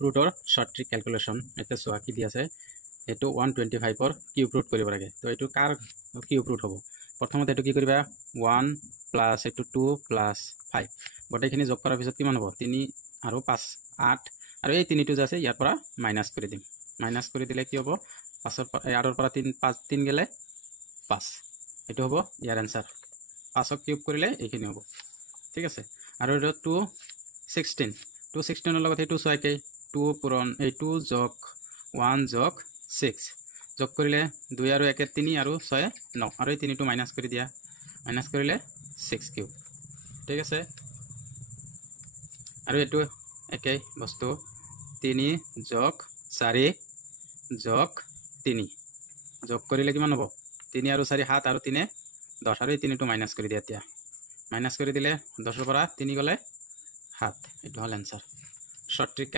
ৰুটৰ short trick calculation এটা চোৱা কি দি আছে এটো 125 কিউব ৰুট কৰিব লাগে তো এটো কাৰ কিউব ৰুট হ'ব প্ৰথমতে এটো কি কৰিবা 1 প্লাস এটো 2 প্লাস 5 গটেখিনি যোগ কৰাৰ পিছত কিমান হ'ব 3 আৰু 5 8 আৰু এই তিনিটো যে আছে ইয়াৰ পৰা মাইনাস কৰি দিম মাইনাস কৰি দিলে কি হ'ব 5 8 পৰা 3 5 3 গেলে 5 এটো হ'ব ইয়াৰ आंसर 5 কিউব কৰিলে এইখিনি হ'ব ঠিক আছে আৰু এটো 216 216 এর লগত এটো ছয়কে 2 পূরণ এই 2 যোগ 1 যোগ 6 যোগ করিলে 2 আর 1 3 আর 6 9 আর এই 3 মাইনাস করে দিয়া মাইনাস করিলে 6 কিউব ঠিক আছে আর এটো একে বস্তু 3 যোগ 4 যোগ 3 যোগ করিলে কিমান হ'ব 3 আর 4 7 আর 3 10 আর এই 3 মাইনাস করে দিয়া এতিয়া মাইনাস করে দিলে 10 এর পৰা 3 গলে 7 এটা হল आंसर শৰ্ট ট্ৰিক